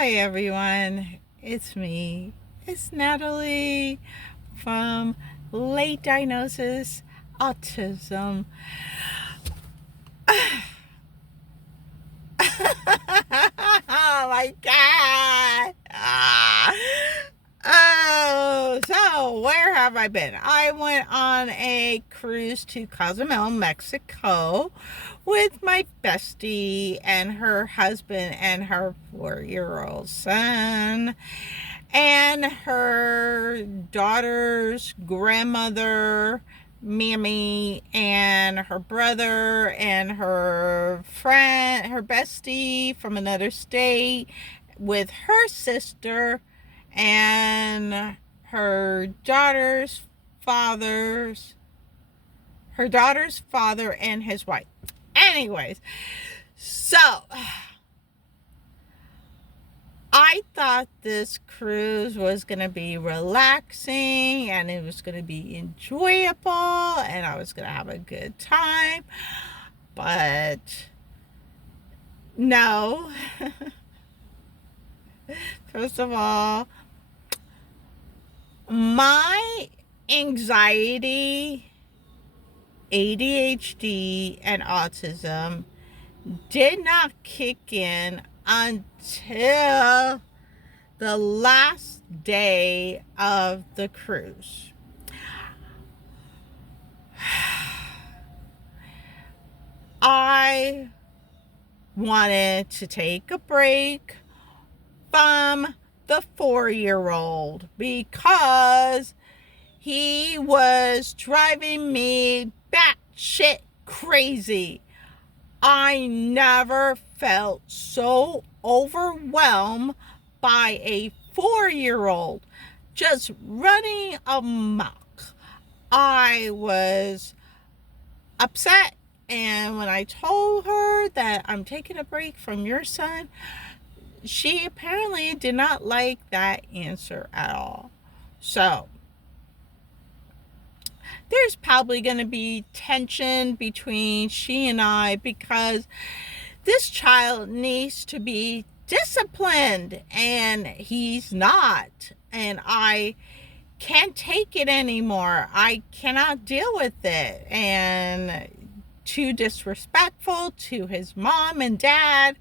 Hi everyone, it's me. It's Natalie from Late Diagnosis Autism. Oh my god! Oh, so where have I been? I went on a cruise to Cozumel, Mexico with my bestie and her husband and her 4-year-old son and her daughter's grandmother, Mammy, and her brother and her friend, her bestie from another state, with her sister and father's her daughter's father and his wife. Anyways, so I thought this cruise was going to be relaxing and it was going to be enjoyable and I was going to have a good time. But no. First of all, my anxiety, ADHD, and autism did not kick in until the last day of the cruise. I wanted to take a break from the 4-year-old because he was driving me batshit crazy. I never felt so overwhelmed by a 4-year-old just running amok. I was upset, and when I told her that I'm taking a break from your son, she apparently did not like that answer at all. So there's probably going to be tension between she and I because this child needs to be disciplined and he's not. And I can't take it anymore. I cannot deal with it. And too disrespectful to his mom and dad.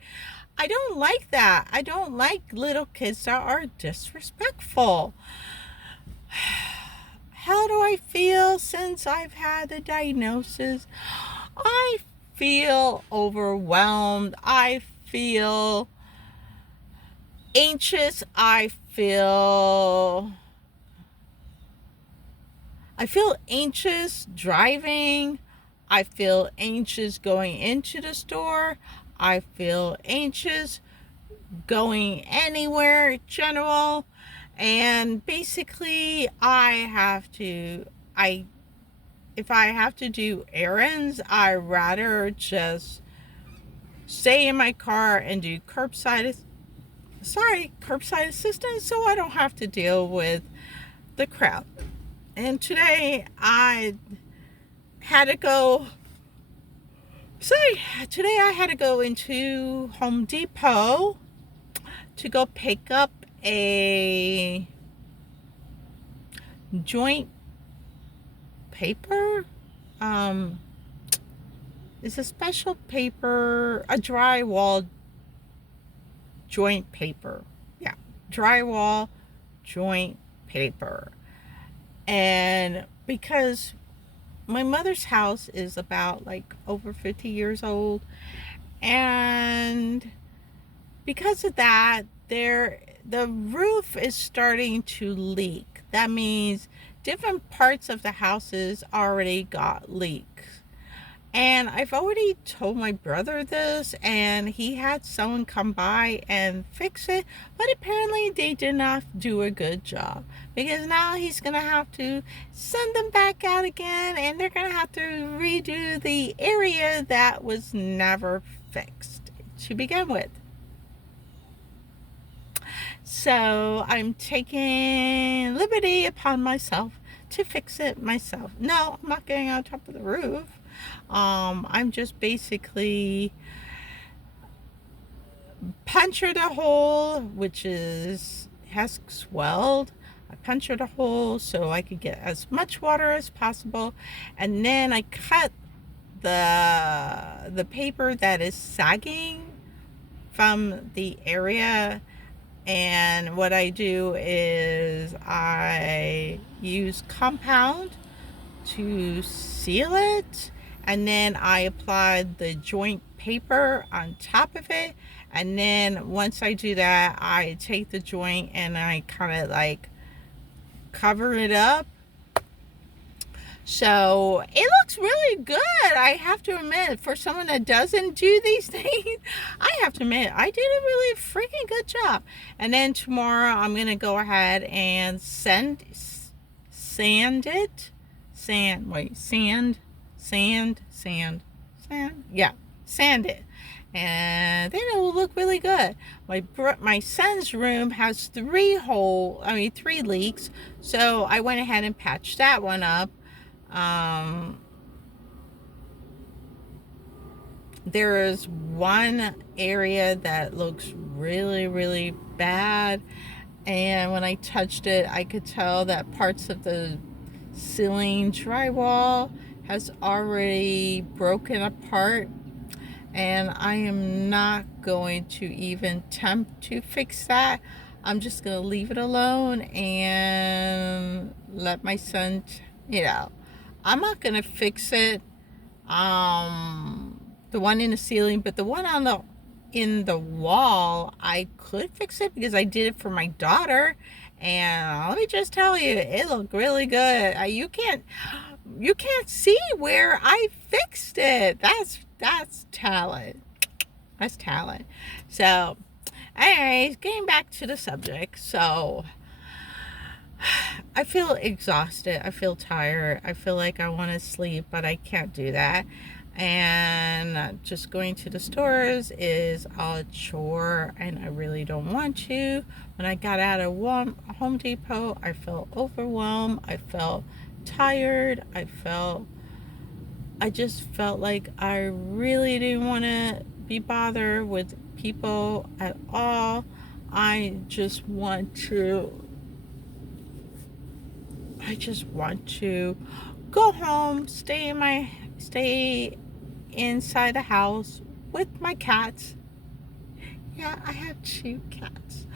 I don't like that. I don't like little kids that are disrespectful. How do I feel since I've had the diagnosis? I feel overwhelmed. I feel anxious. I feel anxious driving. I feel anxious going into the store. I feel anxious going anywhere in general. And basically, if I have to do errands, I rather just stay in my car and do curbside assistance so I don't have to deal with the crowd. And today I had to go into Home Depot to go pick up a joint paper. It's a special paper, a drywall joint paper. Yeah, drywall joint paper. And because my mother's house is about over 50 years old, and because of that, the roof is starting to leak. That means different parts of the houses already got leaks. And I've already told my brother this, and he had someone come by and fix it, but apparently they did not do a good job, because now he's going to have to send them back out again, and they're going to have to redo the area that was never fixed to begin with. So I'm taking liberty upon myself to fix it myself. No, I'm not getting on top of the roof. I'm just basically punctured a hole, which has swelled. I punctured a hole so I could get as much water as possible, and then I cut the paper that is sagging from the area. And what I do is I use compound to seal it, and then I applied the joint paper on top of it. And then once I do that, I take the joint and I kind of like cover it up. So it looks really good. I have to admit, for someone that doesn't do these things, I have to admit, I did a really freaking good job. And then tomorrow I'm going to go ahead and sand it. Sand. Yeah, sand it. And then it will look really good. My son's room has three leaks. So I went ahead and patched that one up. Um, there is one area that looks really, really bad. And when I touched it, I could tell that parts of the ceiling drywall has already broken apart. And I am not going to even attempt to fix that. I'm just going to leave it alone and let my son, I'm not going to fix it. The one in the ceiling, but the one in the wall, I could fix it because I did it for my daughter. And let me just tell you, it looked really good. You can't see where I fixed it. That's talent. That's talent. So, anyways, getting back to the subject. So, I feel exhausted. I feel tired. I feel like I want to sleep, but I can't do that. And just going to the stores is a chore, and I really don't want to. When I got out of Home Depot, I felt overwhelmed. I felt tired. I just felt like I really didn't want to be bothered with people at all. I just want to go home, stay inside the house with my cats. Yeah, I have 2 cats.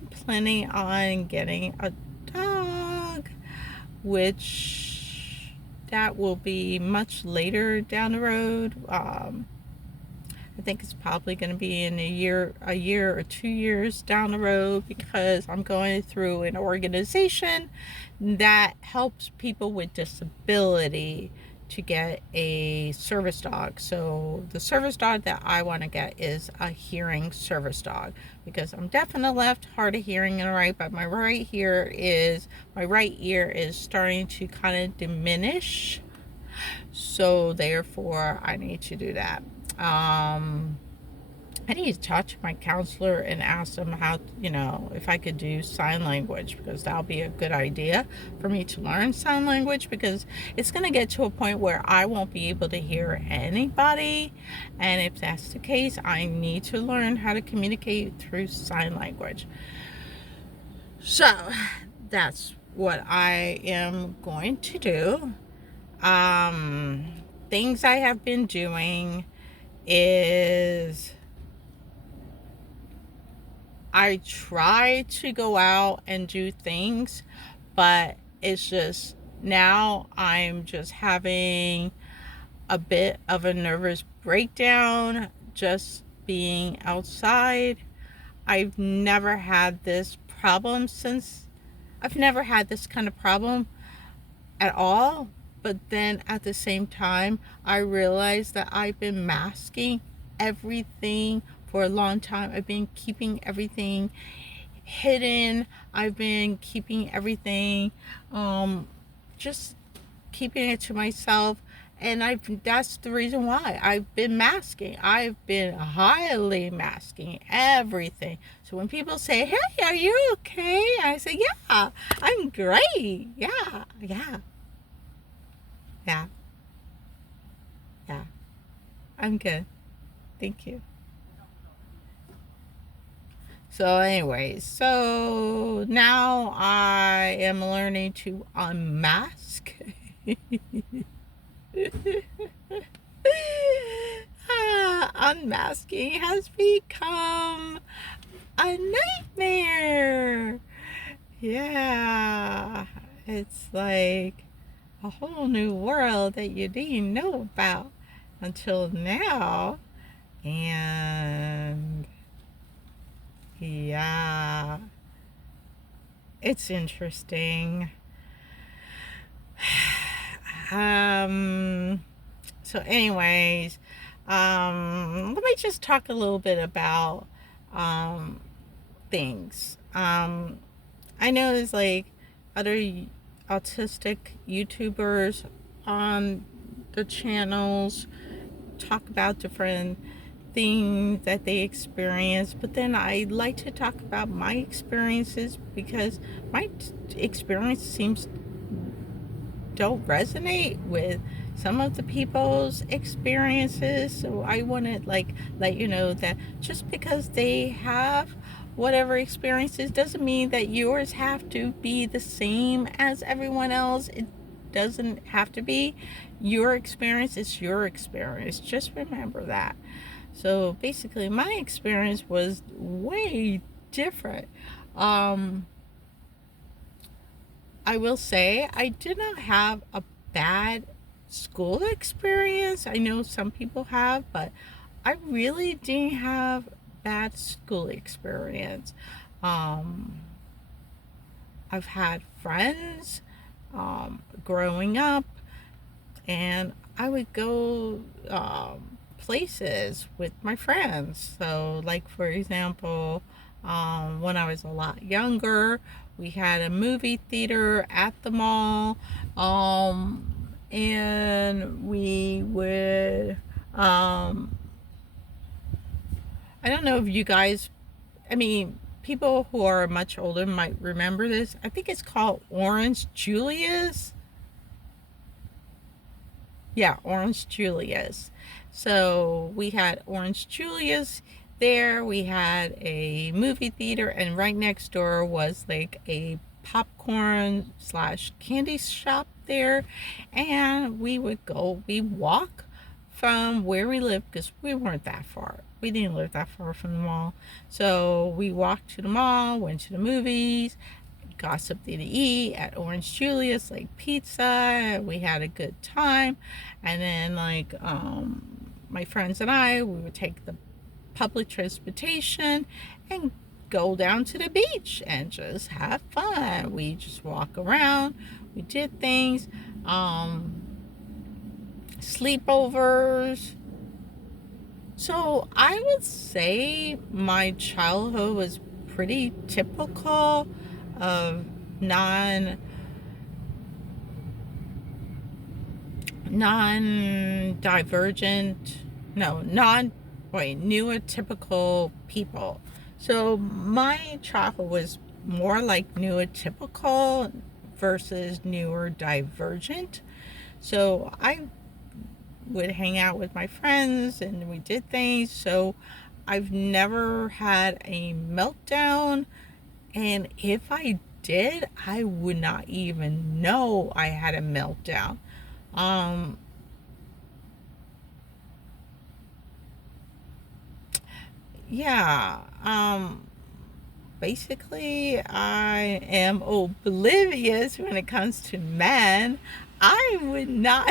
I'm planning on getting a dog, which that will be much later down the road. I think it's probably going to be in a year or 2 years down the road, because I'm going through an organization that helps people with disability to get a service dog. So the service dog that I want to get is a hearing service dog, because I'm deaf in the left, hard of hearing in the right, but my right ear is starting to kind of diminish. So therefore I need to do that. I need to talk to my counselor and ask them how, if I could do sign language, because that'll be a good idea for me to learn sign language, because it's going to get to a point where I won't be able to hear anybody. And if that's the case, I need to learn how to communicate through sign language. So that's what I am going to do. Things I have been doing is I try to go out and do things, but it's just now I'm just having a bit of a nervous breakdown just being outside. I've never had this kind of problem at all. But then at the same time, I realized that I've been masking everything for a long time. I've been keeping everything hidden. I've been keeping everything, just keeping it to myself. And that's the reason why I've been masking. I've been highly masking everything. So when people say, "Hey, are you okay?" I say, "Yeah, I'm great. Yeah. Yeah. Yeah. I'm good. Thank you." So, anyways, so now I am learning to unmask. Unmasking has become a nightmare. Yeah, it's like a whole new world that you didn't know about until now. And yeah, it's interesting. Um, so, anyways, let me just talk a little bit about um, things. I know there's like other autistic YouTubers on the channels talk about different things that they experience, but then I like to talk about my experiences because my experience seems don't resonate with some of the people's experiences. So I want to like let you know that just because they have whatever experiences doesn't mean that yours have to be the same as everyone else. It doesn't have to be. Your experience is your experience. Just remember that. So basically my experience was way different. um I will say I did not have a bad school experience. I know some people have, but I really didn't have bad school experience. Um, I've had friends growing up, and I would go places with my friends. So, like for example, when I was a lot younger, we had a movie theater at the mall, and we would. I don't know if you guys. I mean, people who are much older might remember this. I think it's called Orange Julius. Yeah, Orange Julius. So we had Orange Julius there. We had a movie theater, and right next door was like a popcorn slash candy shop there. And we walk from where we lived because we weren't that far. We didn't live that far from the mall. So we walked to the mall, went to the movies, got something to eat at Orange Julius, like pizza. We had a good time. And then, like, my friends and I, we would take the public transportation and go down to the beach and just have fun. We just walk around, we did things, sleepovers. So I would say my childhood was pretty typical of non non-divergent, no, non, wait, neurotypical people. So my childhood was more like neurotypical versus neurodivergent. So I would hang out with my friends and we did things. So I've never had a meltdown. And if I did, I would not even know I had a meltdown. Um, yeah. Basically, I am oblivious when it comes to men. I would not.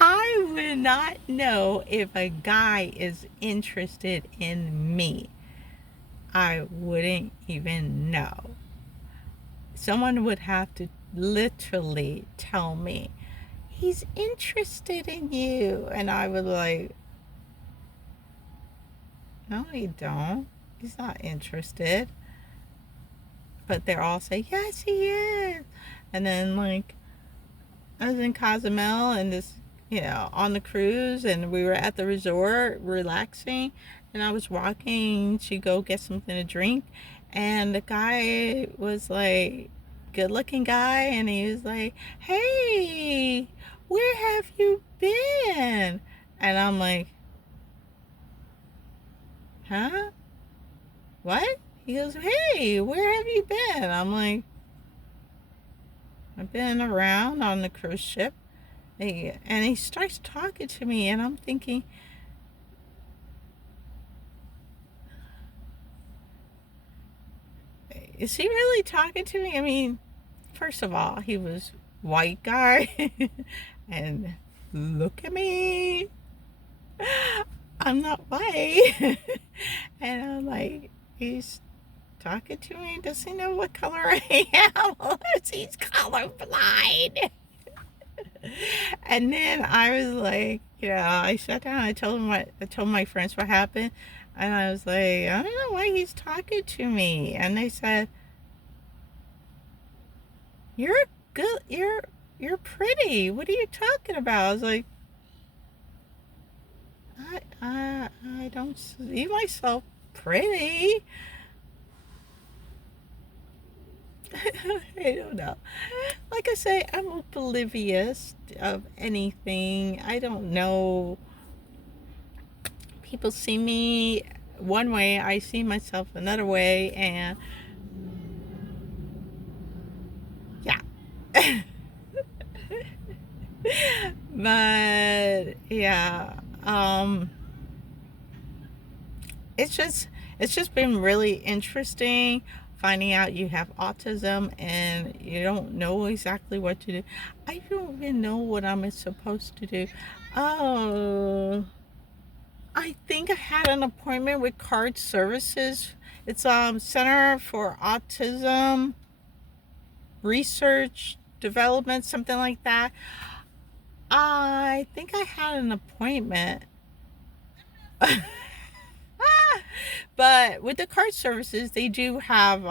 I would not know if a guy is interested in me. I wouldn't even know. Someone would have to literally tell me, he's interested in you. And I would like, no, he don't. He's not interested. But they're all say, yes, he is. And then, like, I was in Cozumel and this, on the cruise, and we were at the resort relaxing, and I was walking to go get something to drink, and the guy was like, good looking guy, and he was like, hey, where have you been? And I'm like, huh? what? He goes, hey, where have you been? I'm like, I've been around on the cruise ship. And he starts talking to me, and I'm thinking, is he really talking to me? I mean, first of all, he was white guy, and look at me, I'm not white. And I'm like, he's talking to me. Does he know what color I am? He's colorblind. And then I was like, I sat down. I told my friends what happened, and I was like, I don't know why he's talking to me. And they said, "You're good. You're pretty. What are you talking about?" I was like, I don't see myself pretty. I don't know. Like I say, I'm oblivious of anything. I don't know. People see me one way, I see myself another way, and yeah. But yeah, it's just it's just been really interesting finding out you have autism and you don't know exactly what to do. I don't even know what I'm supposed to do. Oh, I think I had an appointment with Card Services. It's Center for Autism Research Development, something like that. I think I had an appointment. But with the Card Services, they do have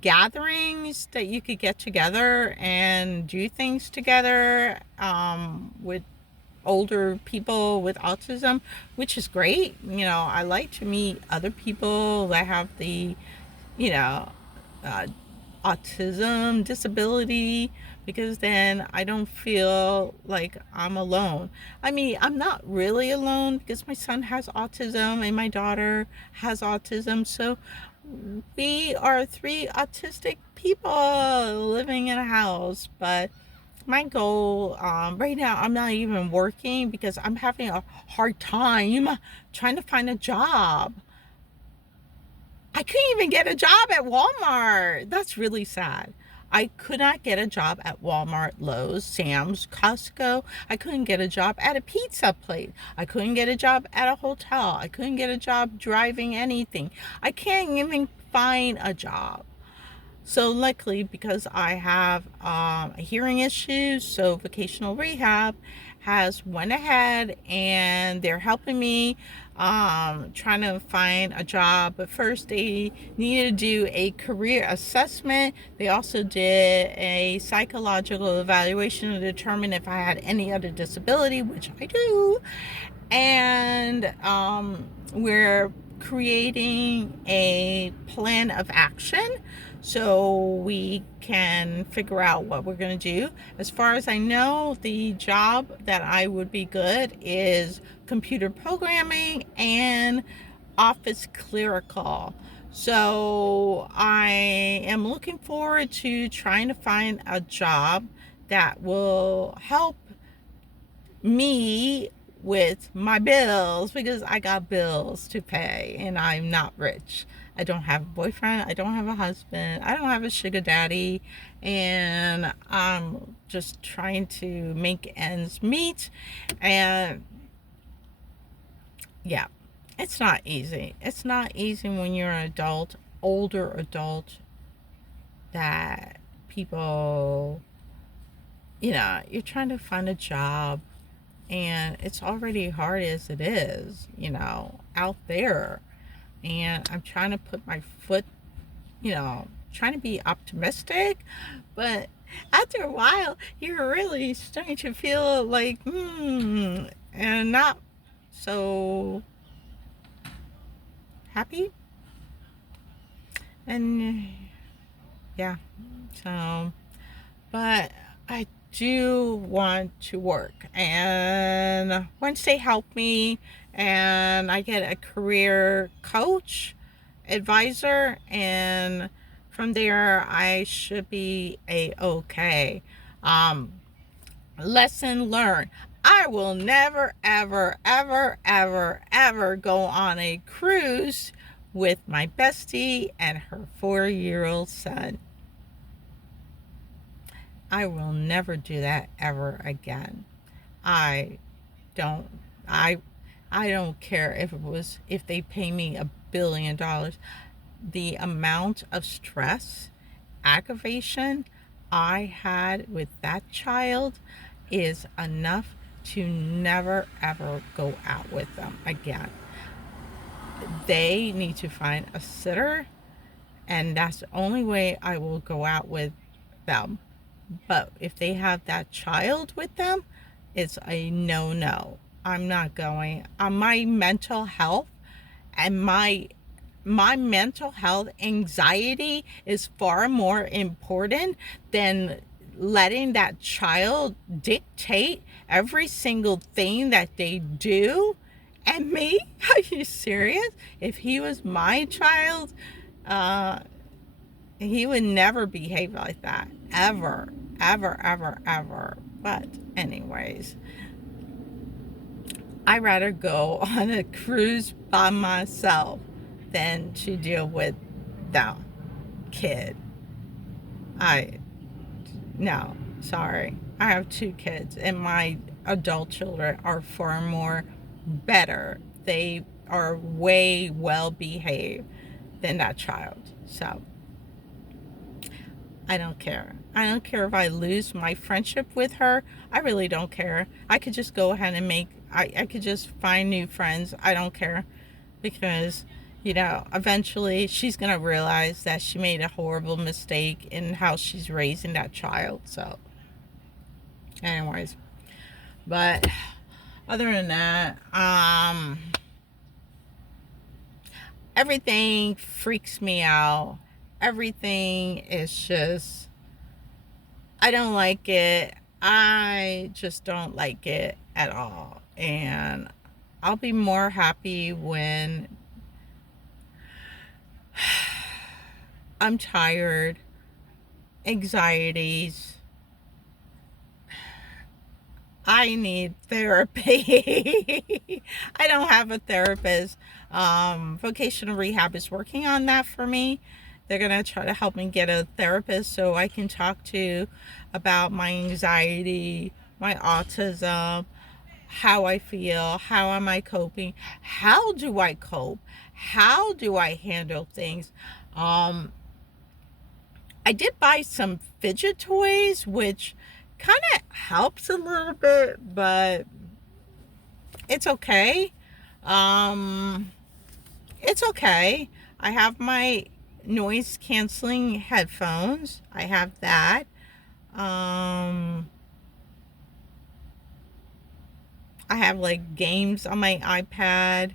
gatherings that you could get together and do things together with older people with autism, which is great. I like to meet other people that have the, you know, uh, autism disability, because then I don't feel like I'm alone. I mean, I'm not really alone because my son has autism and my daughter has autism. So we are three autistic people living in a house. But my goal right now, I'm not even working because I'm having a hard time trying to find a job. I couldn't even get a job at Walmart. That's really sad. I could not get a job at Walmart, Lowe's, Sam's, Costco. I couldn't get a job at a pizza place. I couldn't get a job at a hotel. I couldn't get a job driving anything. I can't even find a job. So luckily, because I have a hearing issue, so vocational rehab has went ahead and they're helping me trying to find a job. But first, they needed to do a career assessment. They also did a psychological evaluation to determine if I had any other disability, which I do. And we're creating a plan of action so we can figure out what we're going to do. As far as I know, the job that I would be good is computer programming and office clerical. So I am looking forward to trying to find a job that will help me with my bills, because I got bills to pay and I'm not rich. I don't have a boyfriend, I don't have a husband, I don't have a sugar daddy, and I'm just trying to make ends meet. And yeah, it's not easy. It's not easy when you're an adult, older adult, that people, you're trying to find a job and it's already hard as it is, out there. And I'm trying to put my foot, trying to be optimistic, but after a while, you're really starting to feel like, and not so happy. And yeah, so, but I do want to work. And once they help me and I get a career coach, advisor, and from there I should be a-okay. um Lesson learned. I will never, ever, ever, ever, ever go on a cruise with my bestie and her 4-year-old son. I will never do that ever again. I don't I I don't care if they pay me $1 billion. The amount of stress, aggravation I had with that child is enough to never ever go out with them again. They need to find a sitter, and that's the only way I will go out with them. But if they have that child with them, it's a no. I'm not going. My mental health and my mental health anxiety is far more important than letting that child dictate every single thing that they do. And me, are you serious? If he was my child, uh he would never behave like that, ever, ever, ever, ever. But anyways, I'd rather go on a cruise by myself than to deal with that kid. I No, sorry. I have 2 kids, and my adult children are far more better. They are way well behaved than that child. So I don't care. I don't care if I lose my friendship with her. I really don't care. I could just go ahead and I could just find new friends. I don't care, because eventually she's going to realize that she made a horrible mistake in how she's raising that child. So anyways, but other than that, everything freaks me out. Everything is just, I don't like it. I just don't like it at all. And I'll be more happy when I'm tired, anxieties. I need therapy. I don't have a therapist. Vocational rehab is working on that for me. They're going to try to help me get a therapist so I can talk to about my anxiety, my autism, how I feel, how am I coping, how do I cope, how do I handle things. I did buy some fidget toys, which kind of helps a little bit, but it's okay. Um, it's okay. I have my noise canceling headphones. I have that. I have like games on my iPad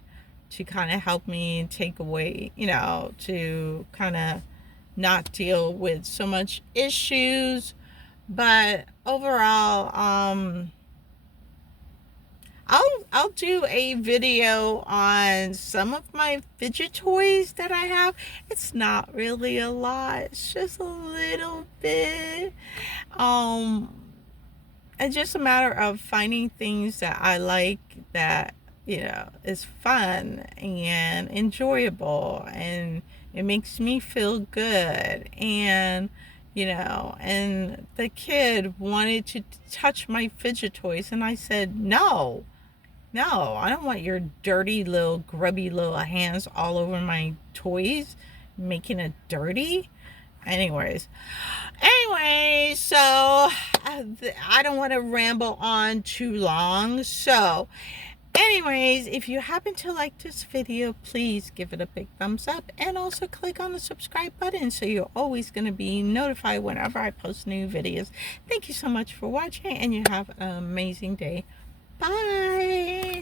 to kind of help me take away, to kind of not deal with so much issues. But overall, I'll do a video on some of my fidget toys that I have. It's not really a lot. It's just a little bit. It's just a matter of finding things that I like, that is fun and enjoyable, and it makes me feel good. And the kid wanted to touch my fidget toys, and I said no. No, I don't want your dirty little grubby little hands all over my toys, making it dirty. Anyways, so I don't want to ramble on too long. So anyways, if you happen to like this video, please give it a big thumbs up, and also click on the subscribe button so you're always going to be notified whenever I post new videos. Thank you so much for watching, and you have an amazing day. Bye.